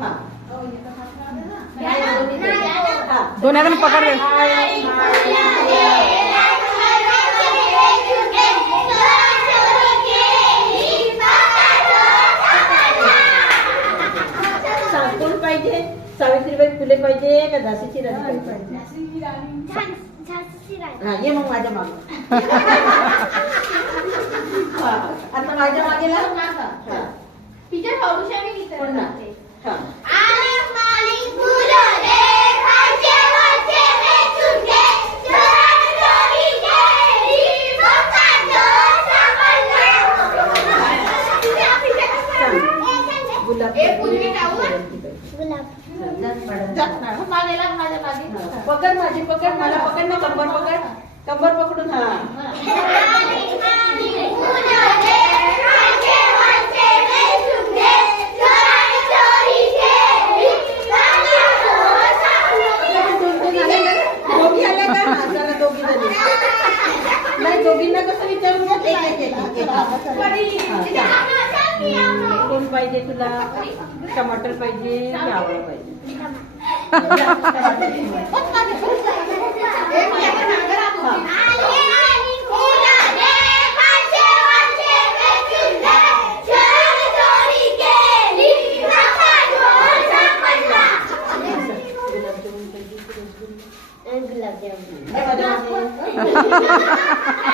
हा. दोन हाताने पकड सांग, कोण पाहिजे? सावित्रीबाई फुले पाहिजे का झाशीची राणी पाहिजे? हा ये मग माझ्या मागे. हा, आता माझ्या मागे लाग. हा, टीचर हळूशा मी पुन्हा. हा. गुलाब पकड माझी पकड मला पकड ना कंबर पकड. कंबर पकडून हा. नाही दोघींना कसं विचारू कोण पाहिजे तुला? टमाटर पाहिजे की आवळा पाहिजे.